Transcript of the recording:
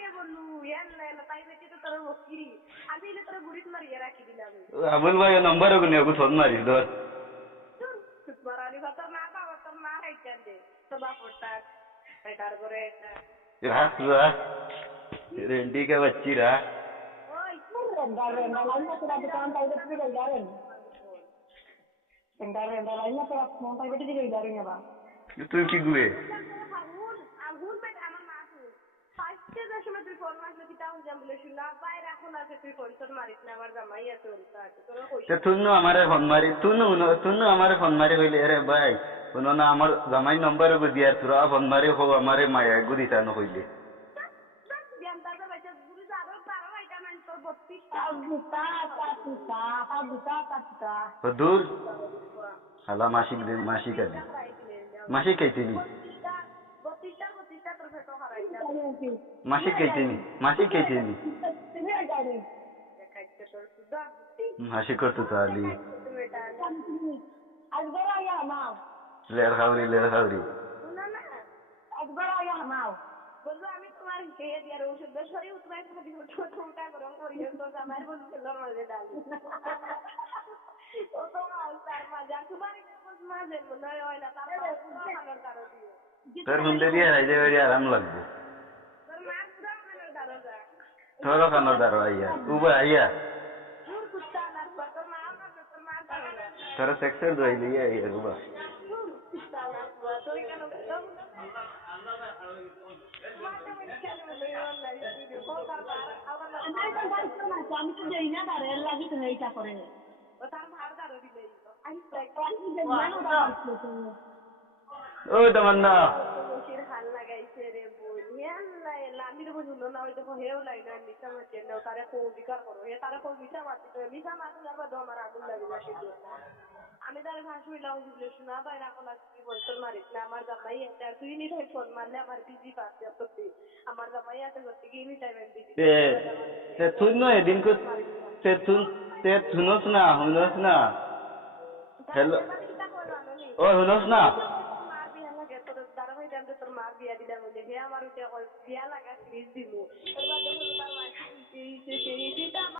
কে বললু এলা এলা তাই বেটি তো তোর বকিরি আমি এলে তোর গুড়িত মারিয়ে রাখি দিলাম আবুল ভাই নম্বর ওগুনি ওগু ফোন মারিস ধর মারানি তোর না বাবা তোর না হাইটান দে তোর বাপটা এটার করে এটা রাস রাস रेंडी का बच्ची रहा ওই रेंडा लाइन में तेरा दुकान टाइप की गई यार रेंडा लाइन में तेरा फोन टाइप की गई जा रही है बा तू की गुए হুন বেট আমার মা হুন ফার্স্টে যে সময় তুই ফোন মারলি কি তাও জাম বলে শুনা বাইরে এখন আছে তুই ফোন তোর মারিস না আমার জামাই আছে উল্টা আছে তোর কইছ ते तुन्नु हमारे फोन मारी तुन्नु हमारे फोन मारी होइले अरे भाई उन्होंने हमार जमाई नंबर को दिया तुरा फोन मारी हो हमारे माया गुदिता न होइले বিয়ান্তার দা বাইটা গুরি জারো 12 আইটা মান তোর 32 টা दूर हला मासिक दिन मासिक का दिन मासिक कहती नहीं 32 টা তোর ফটো হারাই যা मासिक कहती नहीं দেখাইতে তোর সুদা मासिक कर तू ताली अजगर आया माओ लेर खावरी না না अजगर आया माओ বলবো আমি তোমার খেয়ে দিয়ার ওষুধ সরি তোমার খাবি ঠোঁটা গরম করিয়ে তো আমার বলবো ফেলার মাঝে ডালি ও তো তার মাঝে আর তোমার মাঝে মনে হয় না তার খানোর দারো দিয়ে তোর হুন্ডে দিয়ে রাইজে বাড়ি আরাম লাগবো তোর মার পুরা খানোর দারো যা তোর খানোর দারো আইয়া উবা আইয়া তোর কুত্তা না তোর মা খাবে তোর মার খাবে না তোর সেক্সর দই লিয়ে আইয়া উবা কুত্তা না তোর কেন আমি তো দেই না তার এর লাগি তুমি এইটা করে ও তার ভাড় দারো দিলে ও তমন্না বসির হাল লাগাইছে রে বই আল্লাহ লামির বুঝুনো না ওই দেখো হেও লাই না মিছা মারছে না তারে কো বিকার করো হে তারে কো মিছা মারছে তো মিছা মারতে যাবার দো আমার আগুন লাগে যাচ্ছে আমি তারে ভাষণ লাউ দিলে শোনা বাইরে এখন আসবি বলছল মারিস না আমার জামাই আছে আর তুই নি তাই ফোন মারলে আমার বিজি পাচ্ছে করতে আমার জামাই আছে করতে কি নি টাইম বিজি ते तुन न एदिन को ते सुनोस ना हेलो ओ सुनोस ना মার বিয়া লাগে তোর দাঁড়া ভাই দেন তোর মার বিয়া দিলাম বলে হে আমার বিয়া লাগা ফ্রিজ দিমু এর বাদে হলো তার মাসি সেই